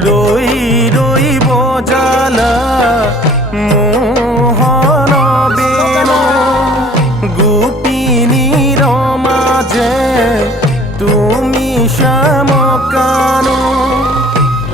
রই রই বজালা মোহন বেন গোপিনীর মাঝে তুমি শ্যামকানো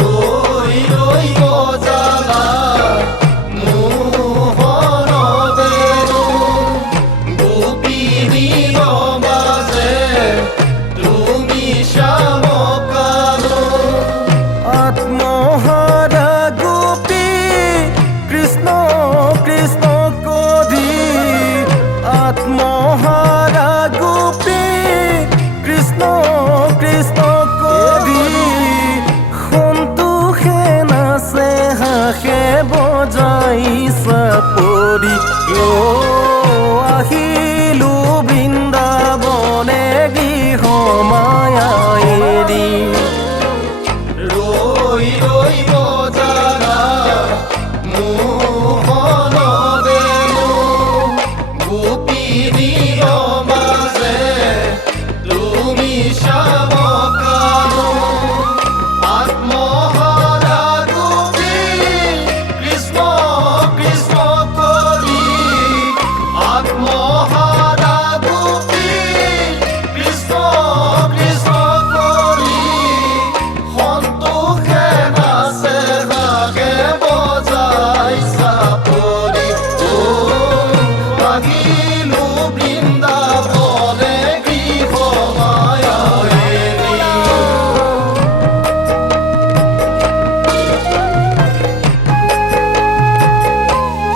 রই রই বজালা মোহন বেন গোপিনীর মাঝে তুমি শ্যামকানো আত্মহারা গোপী কৃষ্ণ কৃষ্ণ করি আত্মহারা গোপী কৃষ্ণ কৃষ্ণ করি সন্তোষে নাচে হাসে বজাই চাপৰি আহিলো বৃন্দাবনে গৃহ মায়া এৰি রই রই বজালা মোহন বেন গোপিনীর মাঝে তুমি শ্যামকানো আত্মহারা গোপী কৃষ্ণ কৃষ্ণ করি আত্মহারা গোপী কৃষ্ণ কৃষ্ণ করি সন্তোষে নাচে হাগে বজাই চাপৰি আহিলো বৃন্দাবনে গৃহ মায়া এৰি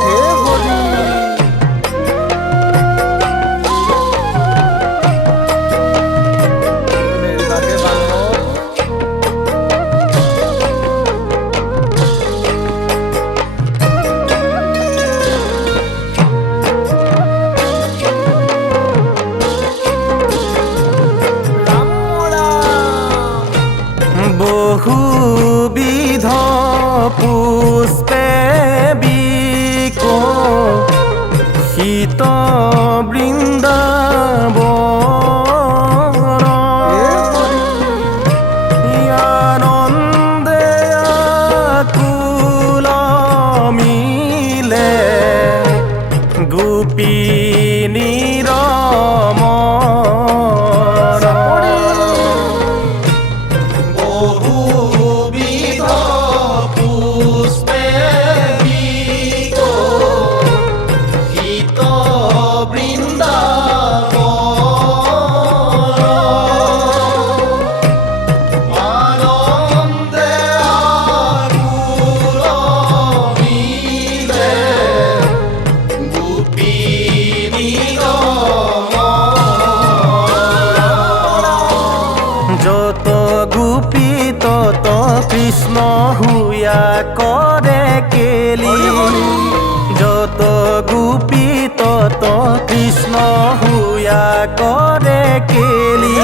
হে হৰি মেৰি বাগে বান্ধৱ বহুবিধ পুষ্পে বিক শীত বৃন্দাবন আনন্দে আকুল মিলে গোপিনীৰ মন বহুবিধ পুষ্পে বিক শীত বৃন্দাবন আনন্দে আকুল মিলে গোপিনীর মন যত গোপী তত কৃষ্ণ হুয়া করে কেলি যত গোপী তত কৃষ্ণ হুয়া করে কেলি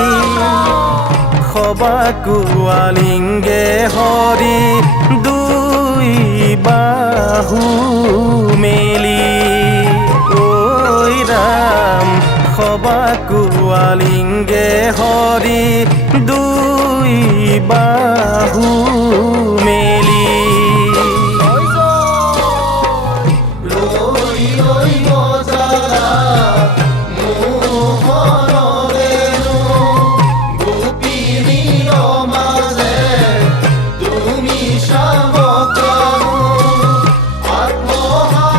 সবাকু আলিঙ্গে হৰি দুই বাহু মেলি ঐ ৰাম সবাকু আলিঙ্গে হৰি দুই বাহু মেলি রই রই বজালা মোহন বেন গোপিনীর মাঝে তুমি শ্যামকানো আত্মহারা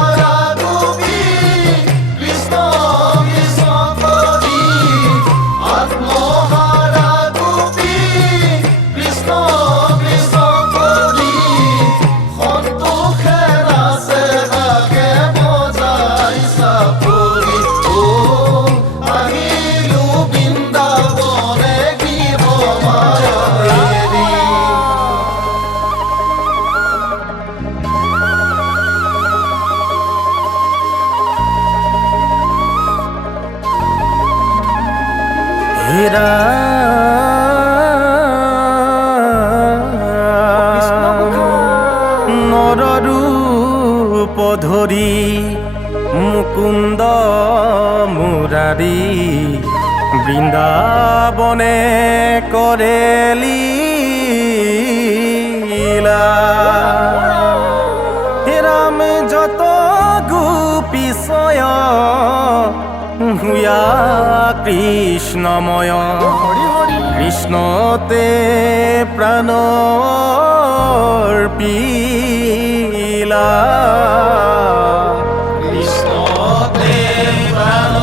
হেৰা নৰৰূপ ধৰি মুকুন্দ মুৰাৰী বৃন্দাবনে কৰে লীলা হে ৰাম যত গোপীশয় হুয়া কৃষ্ণময় কৃষ্ণতে প্ৰাণ অৰ্পিলা কৃষ্ণতে প্রাণ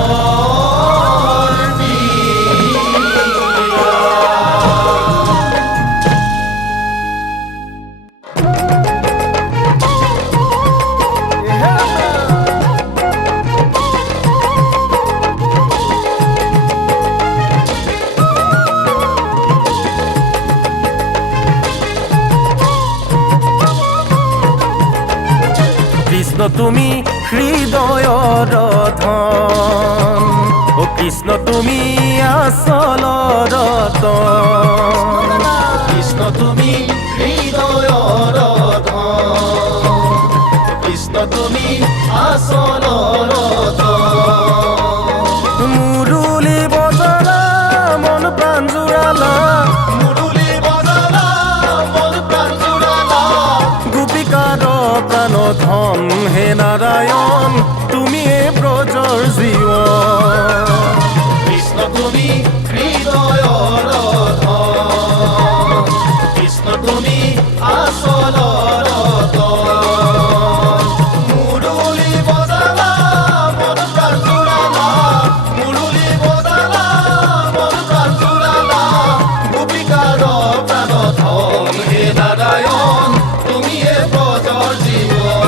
কৃষ্ণ তুমি হৃদয়ৰ ধন ও কৃষ্ণ তুমি আচল ৰতন কৃষ্ণ তুমি হৃদয়ৰ ধন কৃষ্ণ তুমি আচলৰ ধন মুৰুলি বজলা মন প্ৰাণ জোৰালা মুৰুলি বজালা মন প্ৰাণ জোৰালা গোপিকাৰ প্ৰাণ ধন হে নাৰায়ণ তুমিয়ে ব্ৰজৰ জীৱন কৃষ্ণ তুমি হৃদয়ৰ ধন কৃষ্ণ তুমি আচলৰ ধন মুৰুলি বজালা মন প্ৰাণ জোৰালা মুৰুলি বজালা মন প্ৰাণ জোৰালা গোপিকাৰ প্ৰাণ ধন হে নাৰায়ণ তুমিয়ে ব্ৰজৰ জীৱন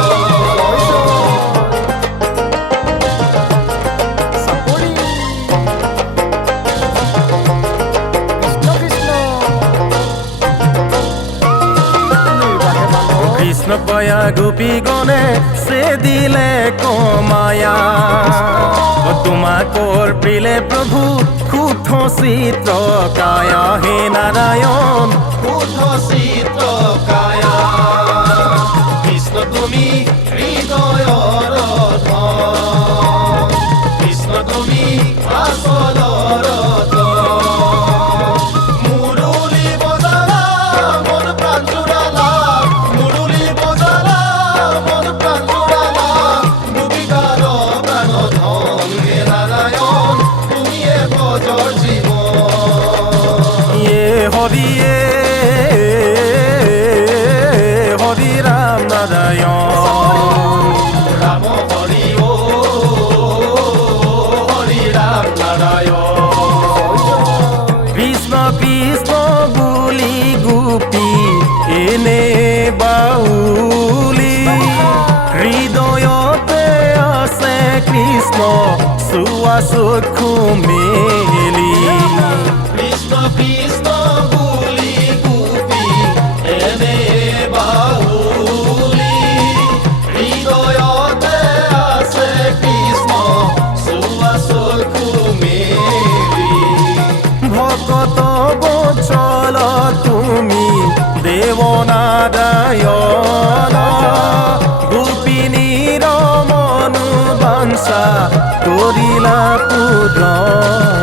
কৃষ্ণ কয়া গোপী গণে সে দিলে কমায়া তোমাকৰ প্ৰিলে প্ৰভু শুদ্ধ চিত্ৰ কায়া হে নাৰায়ণ শুদ্ধ চিত্ৰ কায়া কৃষ্ণ তুমি হৃদয়ৰ ধন কৃষ্ণ তুমি আচলৰ ধন মুৰুলি বজালা মন প্ৰাণ জোৰালা মুৰুলি বজালা মন প্ৰাণ জোৰালা গোপিকাৰ প্ৰাণ ধন হে নাৰায়ণ তুমিয়ে ব্ৰজৰ জীৱন ইয়ে হৰিয়ে হৰি ৰাম নাৰায়ণ ৰাম হৰি ও হৰি ৰাম নাৰায়ণ কৃষ্ণ কৃষ্ণ বুলি গোপী এনে বাউলি হৃদয়তে আছে কৃষ্ণ চোৱা চক্ষু মেলি কৃষ্ণ কৃষ্ণ বুলি গোপী এনে বাহুলি হৃদয়তে আছে কৃষ্ণ চোৱা চক্ষু মেলি ভকত বৎসল তুমি দেৱনাৰায়ণ গোপিনীৰ মনোবাঞ্ছা কৰিলা পূৰণ